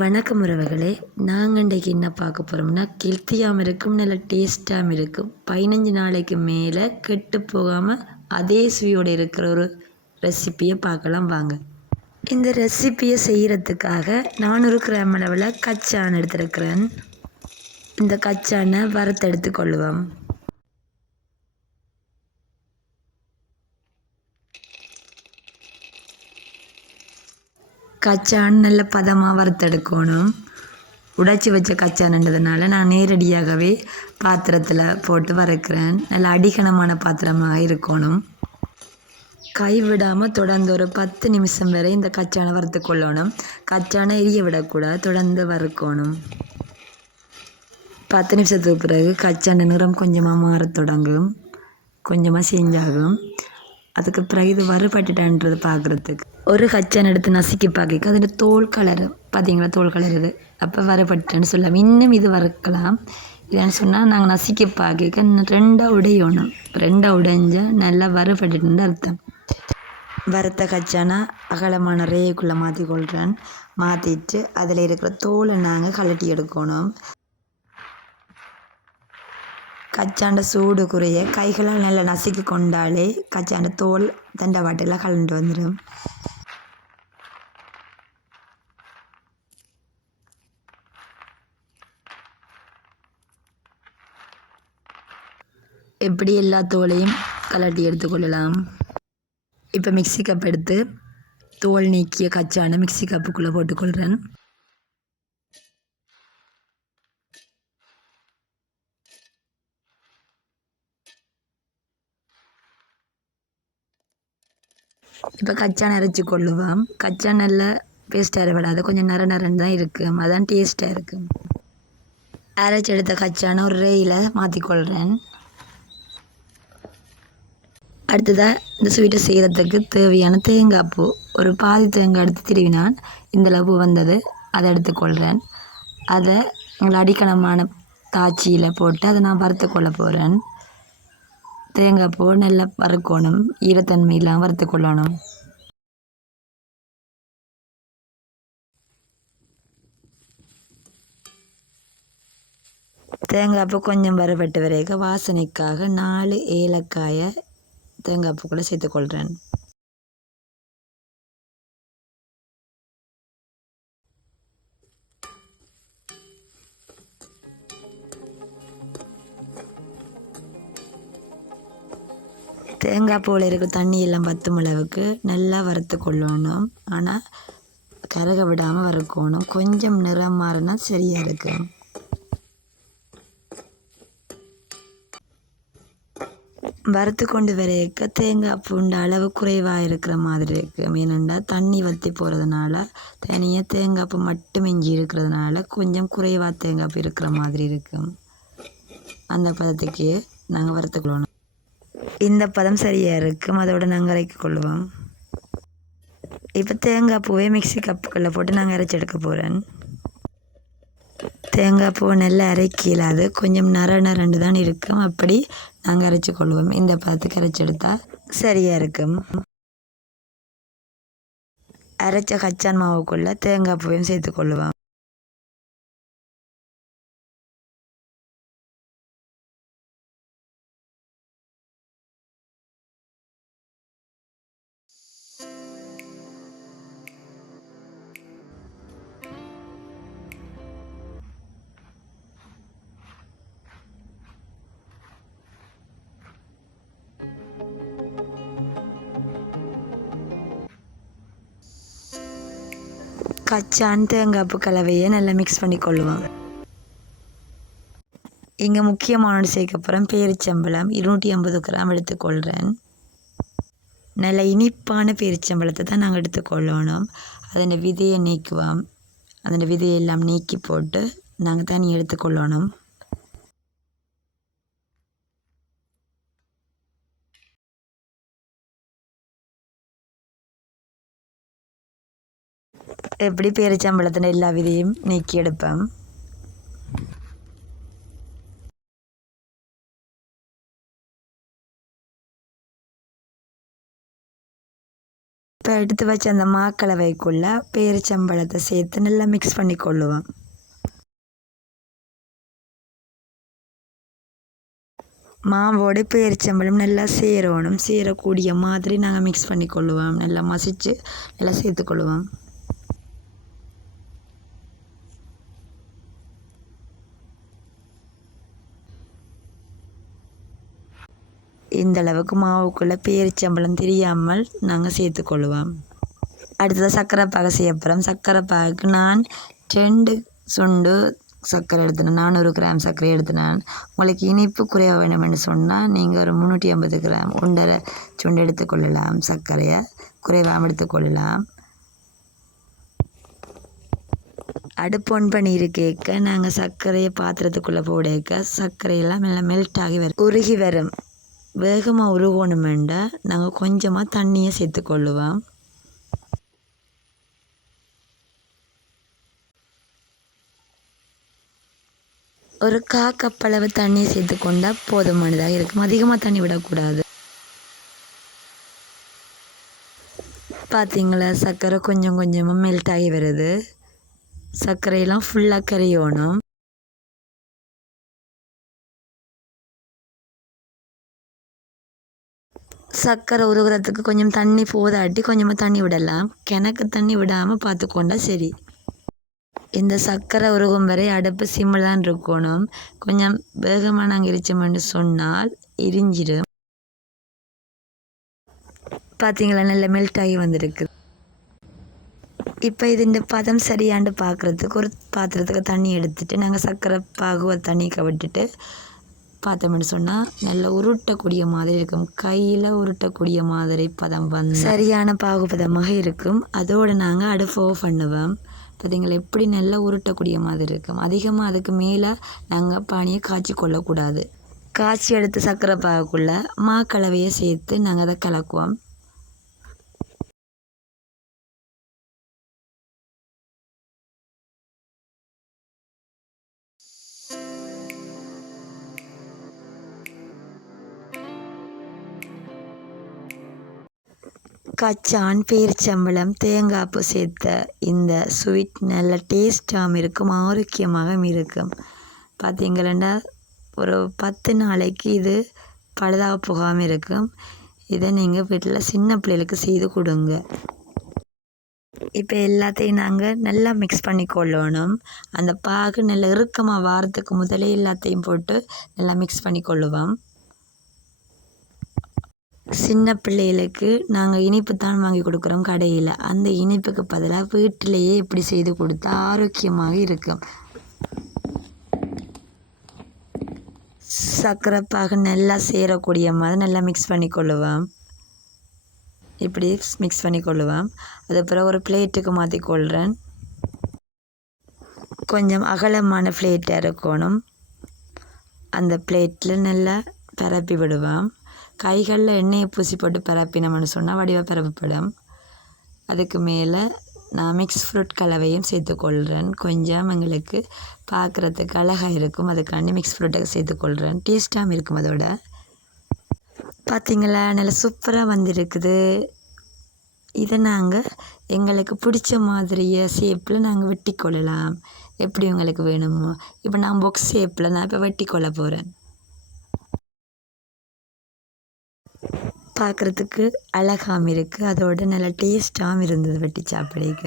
வணக்கம் உறவுகளே. நாங்கள் இன்றைக்கி என்ன பார்க்க போகிறோம்னா, ஹெல்த்தியாகவும் இருக்கும், நல்ல டேஸ்ட்டாகவும் இருக்கும், 15 நாளைக்கு மேலே கெட்டு போகாமல் அதே சுவையோடு இருக்கிற ஒரு ரெசிப்பியை பார்க்கலாம் வாங்க. இந்த ரெசிப்பியை செய்கிறதுக்காக 400 கிராம் அளவில் கச்சான் எடுத்துருக்கிறேன். இந்த கச்சானை வறுத்தெடுத்து கொள்ளுவோம். கச்சான் நல்ல பதமாக வறுத்தெடுக்கணும். உடைச்சி வச்ச கச்சான்ன்றதுனால நான் நேரடியாகவே பாத்திரத்தில் போட்டு வறுக்கிறேன். நல்ல அடிகனமான பாத்திரமாக இருக்கணும். கைவிடாமல் தொடர்ந்து ஒரு 10 நிமிஷம் வரை இந்த கச்சானை வறுத்து கொள்ளணும். கச்சானை எரிய விடக்கூடாது, தொடர்ந்து வறுக்கணும். 10 நிமிஷத்துக்கு பிறகு கச்சான நிறம் கொஞ்சமாக மாறத் தொடங்கும், கொஞ்சமாக செஞ்சாகும். அதுக்கு பிறகு இது வறுபட்டுட்டான்றது பார்க்குறதுக்கு ஒரு கச்சான் எடுத்து நசுக்கி பார்க்க அதில் தோல் கலரு பார்த்தீங்களா, தோல் கலருது, அப்போ வறுபட்டுன்னு சொல்லலாம். இன்னும் இது வறுக்கலாம். இல்லைன்னு சொன்னால் நாங்கள் நசுக்கி பார்க்க 2 உடையணும். 2 உடைஞ்சால் நல்லா வறுபட்டுன்னு அர்த்தம். வறுத்த கச்சானா அகலமான ரேக்குள்ளே மாற்றி கொள்கிறேன். மாற்றிட்டு அதில் இருக்கிற தோலை நாங்கள் கழட்டி எடுக்கணும். கச்சாண்ட சூடு குறைய கைகளால் நல்லா நசுக்கி கொண்டாலே கச்சாண்ட தோல் தண்டவாட்டெல்லாம் கலண்டு வந்துடும். எப்படி எல்லா தோலையும் கலட்டி எடுத்துக்கொள்ளலாம். இப்போ மிக்சி கப் எடுத்து தோல் நீக்கிய கச்சானை மிக்சி கப்புக்குள்ளே போட்டுக்கொள்கிறேன். இப்போ கச்சான் அரைச்சி கொள்ளுவோம். கச்சான் நல்ல பேஸ்ட்டாக அரைவிடாது, கொஞ்சம் நரன்னு தான் இருக்கும், அதான் டேஸ்ட்டாக இருக்கும். அரைச்சி எடுத்த கச்சானை ஒரு ரேயில் மாற்றிக்கொள்கிறேன். அடுத்ததாக இந்த ஸ்வீட்டை செய்கிறதுக்கு தேவையான தேங்காய் பூ ஒரு பாதி தேங்காய் எடுத்து திருவினான். இந்தளவு வந்தது, அதை எடுத்துக்கொள்கிறேன். அதை எங்களை அடிக்கணமான தாச்சியில் போட்டு அதை நான் வறுத்து கொள்ள போகிறேன். தேங்காய் பூ நல்லா வறுக்கணும், ஈரத்தன்மை இல்லாமல் வறுத்து கொள்ளணும். தேங்காய் பூ கொஞ்சம் வறுபட்டு வரைக்கும் வாசனைக்காக 4 ஏலக்காயை தேங்காய் பூக்குள்ளே சேர்த்துக்கொள்கிறேன். தேங்காய் பூவில் இருக்க தண்ணி எல்லாம் பத்தும் அளவுக்கு நல்லா வறுத்து கொள்ளணும். ஆனால் கருக விடாமல் வறுக்கணும். கொஞ்சம் நிறம் மாறினா சரியாக இருக்கும். வறுத்து கொண்டு வரைக்க தேங்காய் பூண்ட அளவு குறைவாக இருக்கிற மாதிரி இருக்குது. ஏனெண்டா தண்ணி வற்றி போகிறதுனால தனியாக தேங்காய் பூ மட்டும் மிஞ்சி இருக்கிறதுனால கொஞ்சம் குறைவாக தேங்காய் பூ இருக்கிற மாதிரி இருக்கும். அந்த பதத்துக்கு நாங்கள் வறுத்துக்கொள்ளணும். இந்த பதம் சரியாக இருக்கும், அதோடு நாங்கள் அரைக்கி கொள்ளுவோம். இப்போ தேங்காய் பூவை மிக்சி கப்புக்குள்ளே போட்டு நாங்கள் அரைச்சி எடுக்க போகிறேன். தேங்காய் பூவை நல்லா அரைக்கலாது, கொஞ்சம் நரண்டு தான் இருக்கும். அப்படி நாங்கள் அரைச்சி கொள்வோம். இந்த பதத்துக்கு அரைச்சி எடுத்தால் சரியாக இருக்கும். அரைச்ச கச்சான் மாவுக்குள்ளே தேங்காய் பூவையும் சேர்த்து கொள்ளுவோம். கச்சான் தேங்காய் பூ கலவையை நல்லா மிக்ஸ் பண்ணி கொள்ளுவோம். இங்கே முக்கியமான சேர்க்கப்புறம் பேரிச்சம்பழம் 250 கிராம் எடுத்துக்கொள்கிறேன். நல்ல இனிப்பான பேரிச்சம்பழத்தை தான் நாங்கள் எடுத்துக்கொள்ளணும். அதன் விதையை நீக்குவோம். அதன் விதையெல்லாம் நீக்கி போட்டு நாங்கள் தனி எடுத்துக்கொள்ளணும். எப்படி பேரிச்சம்பழத்தின் எல்லா விதையும் நீக்கி எடுப்பேன். இப்போ எடுத்து வச்ச அந்த மாக்கலவைக்குள்ளே பேரிச்சம்பழத்தை சேர்த்து நல்லா மிக்ஸ் பண்ணி கொள்ளுவோம். மாவோடு பேரிச்சம்பழம் நல்லா சேரணும், சேரக்கூடிய மாதிரி நாங்கள் மிக்ஸ் பண்ணி கொள்ளுவோம். நல்லா மசிச்சு நல்லா சேர்த்துக்கொள்ளுவோம். இந்த அளவுக்கு மாவுக்குள்ளே பேரிச்சம்பழம் தெரியாமல் நாங்கள் சேர்த்துக்கொள்ளுவோம். அடுத்ததாக சர்க்கரை பாகு செய்யப்புறம் சர்க்கரை பாகுக்கு நான் 2 சுண்டு சர்க்கரை எடுத்தினேன். 400 கிராம் சர்க்கரை எடுத்தினேன். உங்களுக்கு இனிப்பு குறைவாக வேணும்னு சொன்னால் நீங்கள் ஒரு 350 கிராம் 1.5 சுண்டு எடுத்துக்கொள்ளலாம். சர்க்கரையை குறைவாக எடுத்துக்கொள்ளலாம். அடுப்பு ஒன் பண்ணி இருக்கேக்க நாங்கள் சர்க்கரையை பாத்திரத்துக்குள்ளே போடக்க சர்க்கரையெல்லாம் நல்லா மெல்ட் ஆகி வரும், உருகி வரும். வேகமாக உருகணுமெண்டா நாங்கள் கொஞ்சமாக தண்ணியை சேர்த்துக்கொள்ளுவோம். ஒரு 1/4 கப் அளவு தண்ணியை சேர்த்துக்கொண்டால் போதுமானதாக இருக்கும். அதிகமாக தண்ணி விடக்கூடாது. பார்த்தீங்களா, சர்க்கரை கொஞ்சம் கொஞ்சமாக மெல்ட் ஆகி வருது. சர்க்கரையெல்லாம் ஃபுல்லாக கரையணும். சர்க்கரை உருகுறதுக்கு கொஞ்சம் தண்ணி போதாட்டி கொஞ்சமாக தண்ணி விடலாம். கிணக்கு தண்ணி விடாமல் பார்த்துக்கொண்டா சரி. இந்த சர்க்கரை உருகும் வரை அடுப்பு சிம்மில் தான் இருக்கணும். கொஞ்சம் வேகமாக நாங்கள் எரிச்சோம்னு சொன்னால் எரிஞ்சிடும். பார்த்தீங்களா, நல்லா மெல்ட் ஆகி வந்திருக்கு. இப்போ இந்த பதம் சரியாண்டு பார்க்குறதுக்கு ஒரு பாத்திரத்துக்கு தண்ணி எடுத்துட்டு நாங்கள் சர்க்கரை பாகுவை தண்ணி கவிட்டுட்டு பார்த்தோம்னு சொன்னால் நல்லா உருட்டக்கூடிய மாதிரி இருக்கும். கையில் உருட்டக்கூடிய மாதிரி பதம் வந்து சரியான பாகுபதமாக இருக்கும். அதோடு நாங்கள் அடுப்பு ஆஃப் பண்ணுவோம். பார்த்தீங்களா, எப்படி நல்லா உருட்டக்கூடிய மாதிரி இருக்கும். அதிகமாக அதுக்கு மேலே நாங்கள் பானியை காய்ச்சி கொள்ளக்கூடாது. காய்ச்சி எடுத்து சர்க்கரை பாகுக்குள்ளே மாக்கலவையை சேர்த்து நாங்கள் அதை கலக்குவோம். கச்சான், பேரிச்சம்பழம், தேங்காய் பூ சேர்த்த இந்த ஸ்வீட் நல்ல டேஸ்ட்டாகவும் இருக்கும், ஆரோக்கியமாகவும் இருக்கும். பார்த்தீங்களா, ஒரு 10 நாளைக்கு இது பழுதாக போகாமல் இருக்கும். இதை நீங்கள் வீட்டில் சின்ன பிள்ளைகளுக்கு செய்து கொடுங்க. இப்போ எல்லாத்தையும் நாங்கள் நல்லா மிக்ஸ் பண்ணி கொள்ளணும். அந்த பாகு நல்லா இறுக்கமாக வாரத்துக்கு முதலே எல்லாத்தையும் போட்டு நல்லா மிக்ஸ் பண்ணி கொள்ளுவோம். சின்ன பிள்ளைகளுக்கு நாங்கள் இனிப்பு தான் வாங்கி கொடுக்குறோம் கடையில். அந்த இனிப்புக்கு பதிலாக வீட்டிலையே இப்படி செய்து கொடுத்தா ஆரோக்கியமாக இருக்கும். சர்க்கரை பாகு நல்லா சேரக்கூடிய மாதிரி நல்லா மிக்ஸ் பண்ணி கொள்ளுவோம். இப்படி மிக்ஸ் பண்ணி கொள்ளுவோம். அதுக்கப்புறம் ஒரு பிளேட்டுக்கு மாற்றிக்கொள்கிறேன். கொஞ்சம் அகலமான பிளேட்டாக இருக்கணும். அந்த பிளேட்டில் நல்லா பரப்பி விடுவோம். கைகளில் எண்ணெயை பூசி போட்டு பரப்பினோம்னு சொன்னால் வடிவாக பரப்பப்படும். அதுக்கு மேலே நான் மிக்ஸ் ஃப்ரூட் கலவையும் சேர்த்துக்கொள்கிறேன். கொஞ்சம் எங்களுக்கு பார்க்குறதுக்கு அழகாக இருக்கும், அதுக்காண்டி மிக்ஸ் ஃப்ரூட்டை சேர்த்துக்கொள்கிறேன். டேஸ்ட்டாகவும் இருக்கும். அதோட பார்த்திங்களா, நல்லா சூப்பராக வந்திருக்குது. இதை நாங்கள் எங்களுக்கு பிடிச்ச மாதிரியே ஷேப்பில் நாங்கள் வெட்டி கொள்ளலாம். எப்படி உங்களுக்கு வேணுமோ. இப்போ நான் பாக்ஸ் ஷேப்பில் நான் இப்போ வெட்டி கொள்ள போகிறேன். பார்க்குறதுக்கு அழகாகவும் இருக்குது, அதோட நல்லா டேஸ்ட்டாகவும் இருந்தது வெட்டி சாப்பிடிக்க.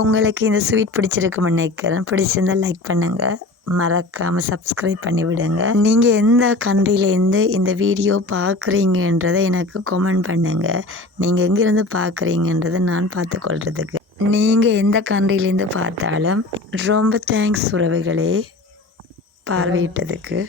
உங்களுக்கு இந்த ஸ்வீட் பிடிச்சிருக்குன்னு நினைக்கிறேன். பிடிச்சிருந்தால் லைக் பண்ணுங்கள், மறக்காமல் சப்ஸ்கிரைப் பண்ணி விடுங்க. நீங்கள் எந்த கண்ட்ரிலேருந்து இந்த வீடியோ பார்க்குறீங்கன்றதை எனக்கு கமெண்ட் பண்ணுங்கள். நீங்கள் எங்கேருந்து பார்க்குறீங்கன்றதை நான் பார்த்துக்கொள்கிறதுக்கு. நீங்கள் எந்த கண்ட்ரிலேருந்து பார்த்தாலும் ரொம்ப தேங்க்ஸ் உறவுகளே பார்வையிட்டதுக்கு.